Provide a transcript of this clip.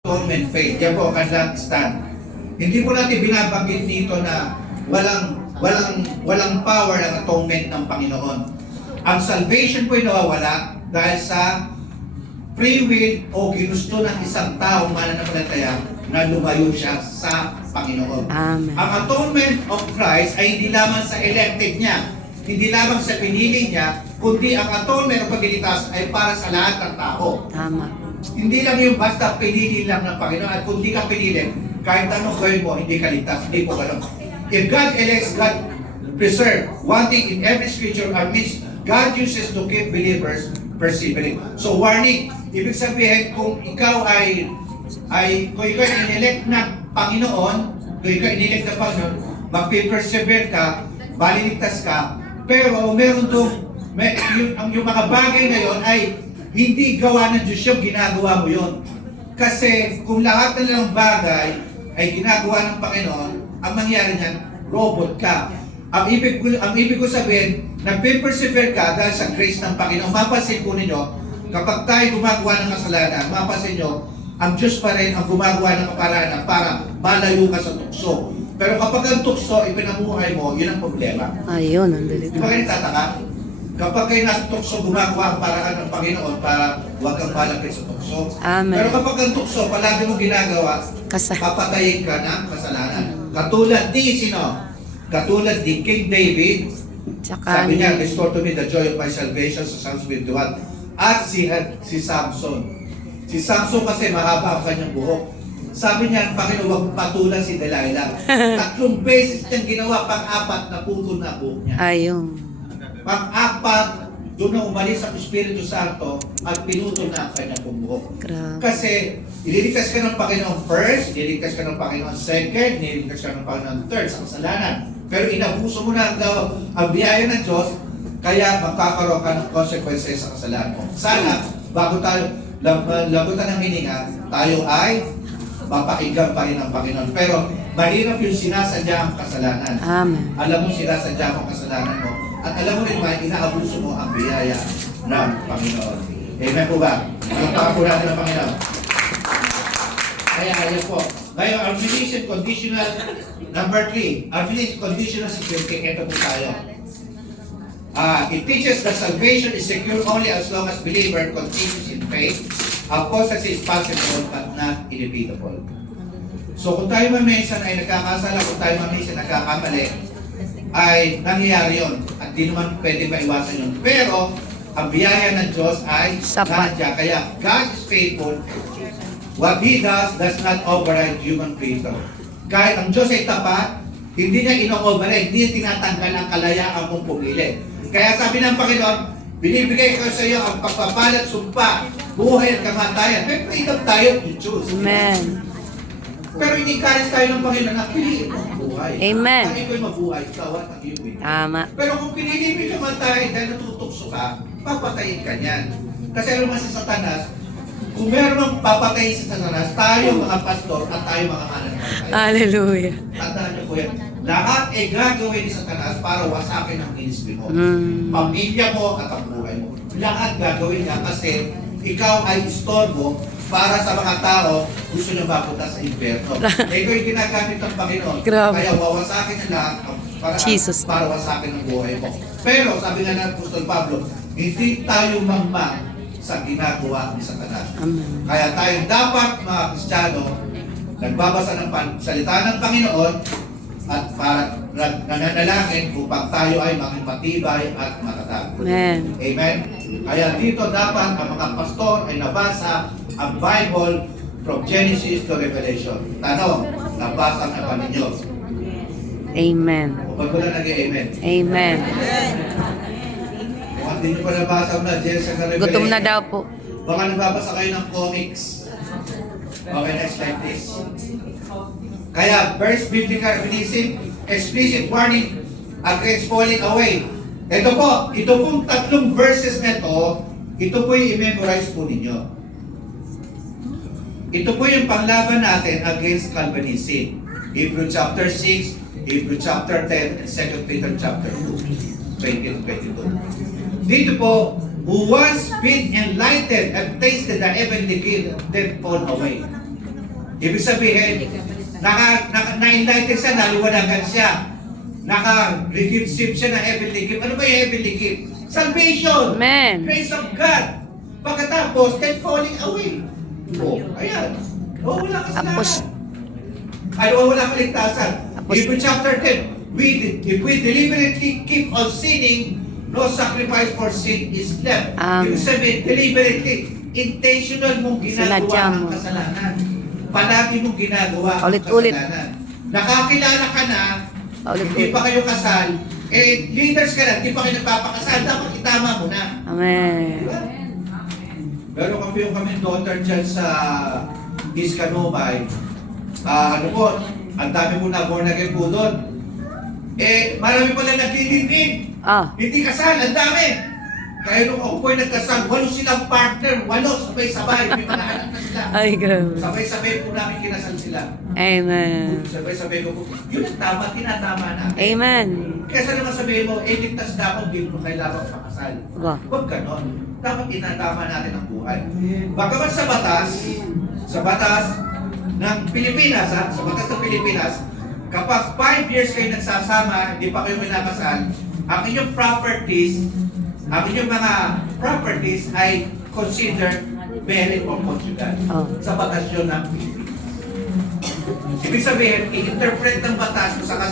atonement faith. Yan po ang kanilang stand. Hindi po natin binabanggit dito na walang power ang atonement ng Panginoon. Ang salvation po ay nawawala dahil sa free will o ginusto ng isang taong mananampalataya na lumayo siya sa Panginoon. Amen. Ang atonement of Christ ay hindi lamang sa elected niya, hindi lamang sa pinili niya, kundi ang atonement o pagliligtas ay para sa lahat ng tao. Tama. Hindi lang yung basta pinili lang ng Panginoon at kung di ka pinili, kahit anong gawin mo, hindi ka ligtas. Hindi po ganun. If God elects, God preserve. One thing in every scripture are means God uses to keep believers persevering. So warning, ibig sabihin kung ikaw ay kung ikaw inelect na Panginoon, kung ikaw inelect na Panginoon, magpe-persevere ka, maliligtas ka, pero meron doon, yung mga bagay na yon ay hindi gawa ng Diyos yung ginagawa mo yon. Kasi kung lahat ng bagay ay ginagawa ng Panginoon, ang mangyari niyan, robot ka. Ang ibig ko sabihin, nagpe-persevere ka dahil sa grace ng Panginoon. Mapasin po ninyo, kapag tayo gumagawa ng kasalanan, mapasin nyo, ang Diyos pa rin ang gumagawa ng kapalaran para malayo ka sa tukso. Pero kapag ang tukso, ipinamuhay mo, yun ang problema. Ayun, ang dalit. Di ba kayo tataka? Kapag kayo nasa tukso, gumagawa ang paraan ng Panginoon para huwag kang malapit sa tukso. Amen. Pero kapag ang tukso, palagi mo ginagawa, papatayin ka ng kasalanan. Katulad ni sino? Katulad ni King David, sabi niya, restore to me the joy of my salvation sa Psalms 21. At si Samson. Si Samson kasi mahaba ang kanyang buhok. Sabi niya, Panginoon, huwag patulan si Delilah. 3 beses niyang ginawa, pang-apat na putol na buhok niya. Ayun. Pang-apat, doon na umalis ang Espiritu Santo at pinutol na ang kanyang buhok. Grabe. Kasi, ililigtas ka ng Panginoon first, ililigtas ka ng Panginoon second, ililigtas ka ng Panginoon third sa kasalanan. Pero inabuso mo na ang biyaya ng Diyos, kaya magkakaroon ka ng consequences sa kasalanan mo. Sana, bago tayo labutan ng hininga, tayo ay mapakinggan pa rin ang Panginoon. Pero mahirap yung sinasadya ang kasalanan. Amen. Alam mo sinasadya ang kasalanan mo. At alam mo rin ba, inaabuso mo ang biyaya ng Panginoon. Amen po ba? Palakpakan po natin ang Panginoon. Kaya ayan po. Ngayon, our Venetian conditional number 3. Our Venetian conditional security. Ito po tayo. It teaches that salvation is secure only as long as believer continues in faith. Apostasy is possible but not inevitable. So kung tayo maminsan ay nagkakasala, kung tayo maminsan nagkakamali, ay nangyayari yun. At di naman pwede maiwasan yun. Pero ang biyaya ng Diyos ay nandiyan. Kaya God is faithful. What He does not override human freedom. Kahit ang Diyos ay tapat, hindi niya ino-override, hindi niya tinatanggal ang kalayaan mong pumili. Kaya sabi ng Panginoon, binibigay ko sa iyo ang pagpapalat sumpa, buhay at kamatayan. May freedom tayo to choose. Amen. Pero in-encourage tayo ng Panginoon na piliin mo ang buhay. Amen. Ang iko'y mabuhay, ikaw at ang iyong buhay. Tama. Pero kung pinili mo yung kamatayan dahil natutukso ka, papatayin ka niyan. Kasi alam mo si Satanas, kung meron mang papatayin si Satanas, tayo mga pastor at tayo mga mananampalataya. Hallelujah. Tandaan niyo po yan. Lahat ay gagawin ni Satanas para wasakin ang ministry mo. Pamilya mo at ang buhay mo. Lahat gagawin niya kasi ikaw ay istorbo para sa mga tao gusto niyo mapunta sa impyerno. Ikaw yung ginagamit ng Panginoon. Grabe. Kaya wawasakin niya lahat para wasakin ang buhay mo. Pero sabi nga ng Apostol Pablo, hindi tayo mangmang sa ginagawa ni Satanas. Amen. Kaya tayo dapat mga Kristiyano, nagbabasa ng salita ng Panginoon at para nananalangin upang tayo ay maging matibay at matatag. Amen. Amen? Kaya dito dapat ang mga pastor ay nabasa ang Bible from Genesis to Revelation. Tanong, nabasa na ba ninyo? Amen. O ba't wala nag-amen? Amen. Kung hindi nyo pa nabasa na Genesis to Revelation. Gutom na daw po. Baka nagbabasa kayo ng comics. Okay, next slide please. Kaya, verse biblical definition, explicit warning against falling away. Ito pong 3 verses na ito po yung i-memorize po ninyo. Ito po yung panglaban natin against Calvinism. Hebrew chapter 6, Hebrew chapter 10, and 2 Peter chapter 2, 20-22. Dito po, who once been enlightened and tasted the heavenly gift, then fall away. Ibig sabihin, na-enlighten siya, naluwanagan siya. Naka-receive siya ng heavenly gift. Ano ba yung heavenly gift? Salvation! Amen. Grace of God! Pagkatapos, then falling away. Oh, ayan. Oh, wala Tapos- kasalanan. Ay, wala kaligtasan. Tapos- Hebrews chapter 10, if we deliberately keep on sinning, no sacrifice for sin is left. Amen. Ibig sabihin, deliberately, intentional mong ginagawa Sinadya ang mo. kasalanan. Palagi mong ginagawa ang Ulit-ulit. kasalanan. Nakakilala ka na, Ulit-ulit. hindi pa kayo kasal, leaders ka na, hindi pa kayo nagpapakasal, dapat itama mo na. Amen. Pero kami daughter dyan sa East Canobay, ano po, ang dami po na born again po doon. Marami pala naglilingin. Hindi kasal, ang dami. Kaya nung ako po ay nagkasal, 8 silang partner, 8 sabay-sabay, may mga anak na sila. Ay, grabe. Sabay-sabay po namin kinasal sila. Amen. Sabay-sabay ko po, yun ang tama, tinatama namin. Amen. Kesa naman sabihin mo, ligtas na ako, hindi mo kailangan pakasal. Ba? Huwag ganon. Dapat tinatama natin ang buhay. Bagaman sa batas ng Pilipinas, sa batas ng Pilipinas, kapag 5 years kayo nagsasama, hindi pa kayo kinakasal, ang inyong mga properties ay considered married or conjugal. Oh. Sa batas yun ng Pilipinas. Ibig sabihin, i-interpret ng batas kung sa